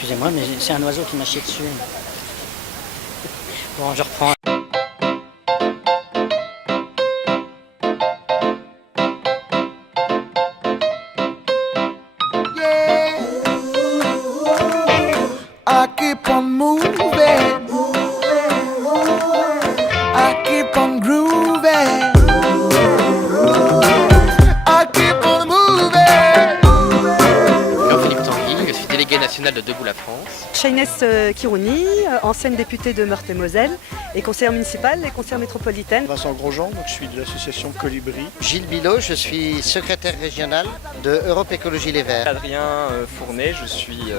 Excusez-moi, mais c'est un oiseau qui m'a chié dessus. Bon, je reprends. I keep on moving, I keep on grooving, I keep on moving. Jean-Philippe Tanguy, je suis délégué national de Debout la France. Shainès Kirouni, ancienne députée de Meurthe-et-Moselle et conseillère municipale et conseillère métropolitaine. Vincent Grosjean, donc je suis de l'association Colibri. Gilles Bilot, je suis secrétaire régional de Europe Écologie Les Verts. Adrien Fournet, je suis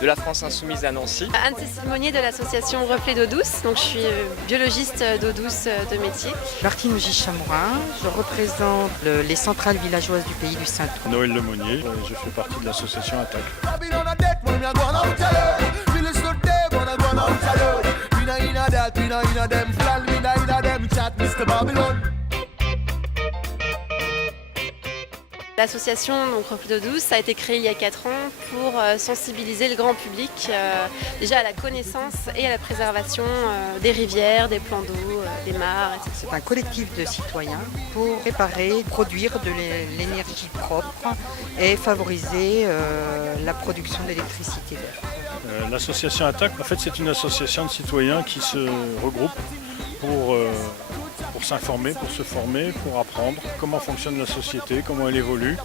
de la France Insoumise à Nancy. Anne-Cécile Monnier de l'association Reflet d'eau douce, donc je suis biologiste d'eau douce de métier. Martine Augy-Chamourin, je représente les centrales villageoises du pays du Saintois. Noël Lemonnier, je fais partie de l'association Attaque. L'association Reflet d'eau douce a été créée il y a 4 ans pour sensibiliser le grand public déjà à la connaissance et à la préservation des rivières, des plans d'eau, des mares, etc. C'est un collectif de citoyens pour préparer, produire de l'énergie propre et favoriser la production d'électricité verte. L'association Attaque, en fait, c'est une association de citoyens qui se regroupent pour s'informer, pour se former, pour apprendre comment fonctionne la société, comment elle évolue.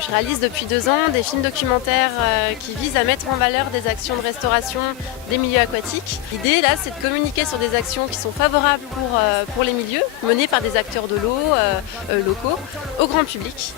Je réalise depuis 2 ans des films documentaires qui visent à mettre en valeur des actions de restauration des milieux aquatiques. L'idée là, c'est de communiquer sur des actions qui sont favorables pour les milieux, menées par des acteurs de l'eau locaux, au grand public.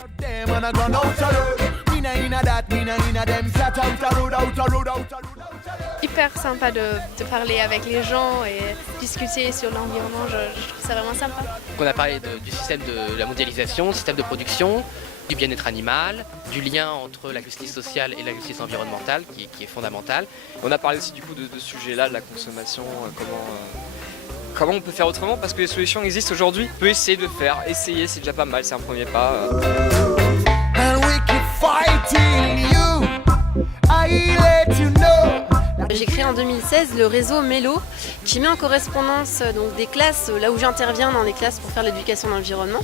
Hyper sympa de parler avec les gens et discuter sur l'environnement, je trouve ça vraiment sympa. On a parlé du système de la mondialisation, du système de production, du bien-être animal, du lien entre la justice sociale et la justice environnementale qui est fondamentale. On a parlé aussi du coup de ce sujet-là, de la consommation, comment on peut faire autrement parce que les solutions existent aujourd'hui. On peut essayer de faire, essayer c'est déjà pas mal, c'est un premier pas. And we keep fighting you, I let you know. J'ai créé en 2016 le réseau Mélo qui met en correspondance donc, des classes, là où j'interviens dans les classes pour faire l'éducation dans l'environnement.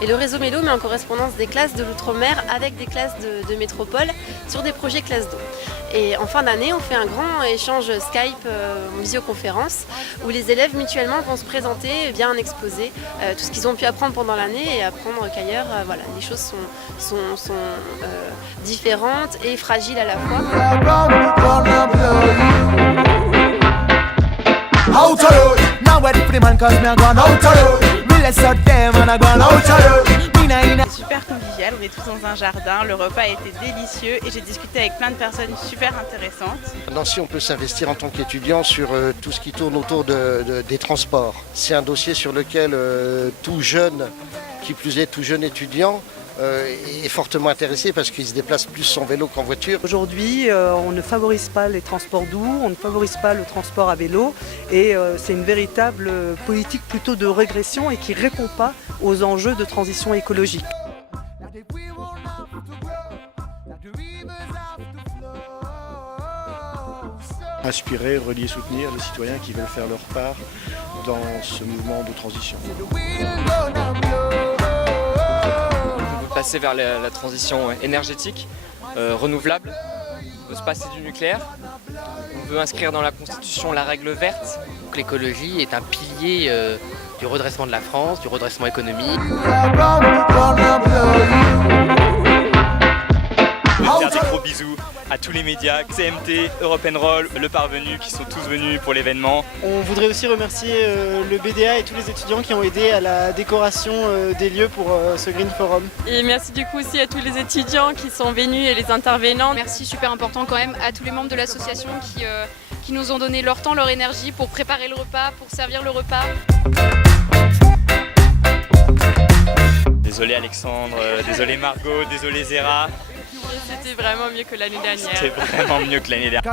Et le réseau Mélo met en correspondance des classes de l'outre-mer avec des classes de métropole sur des projets classe d'eau. Et en fin d'année, on fait un grand échange Skype en visioconférence où les élèves mutuellement vont se présenter via un exposé, tout ce qu'ils ont pu apprendre pendant l'année et apprendre qu'ailleurs, voilà, les choses sont différentes et fragiles à la fois. C'est super convivial, on est tous dans un jardin, le repas a été délicieux et j'ai discuté avec plein de personnes super intéressantes. À Nancy, on peut s'investir en tant qu'étudiant sur tout ce qui tourne autour des transports. C'est un dossier sur lequel tout jeune, qui plus est tout jeune étudiant, est fortement intéressé parce qu'il se déplace plus en vélo qu'en voiture. Aujourd'hui, on ne favorise pas les transports doux, on ne favorise pas le transport à vélo et c'est une véritable politique plutôt de régression et qui ne répond pas aux enjeux de transition écologique. Inspirer, relier, soutenir les citoyens qui veulent faire leur part dans ce mouvement de transition. Passer vers la transition énergétique, renouvelable, on veut se passer du nucléaire, on veut inscrire dans la Constitution la règle verte. Donc l'écologie est un pilier du redressement de la France, du redressement économique. Faire des gros bisous à tous les médias, CMT, Europe Roll, Le Parvenu qui sont tous venus pour l'événement. On voudrait aussi remercier le BDA et tous les étudiants qui ont aidé à la décoration des lieux pour ce Green Forum. Et merci du coup aussi à tous les étudiants qui sont venus et les intervenants. Merci, super important quand même à tous les membres de l'association qui nous ont donné leur temps, leur énergie pour préparer le repas, pour servir le repas. Désolé Alexandre, désolé Margot, désolé Zéra. C'était vraiment mieux que l'année dernière. C'était vraiment mieux que l'année dernière.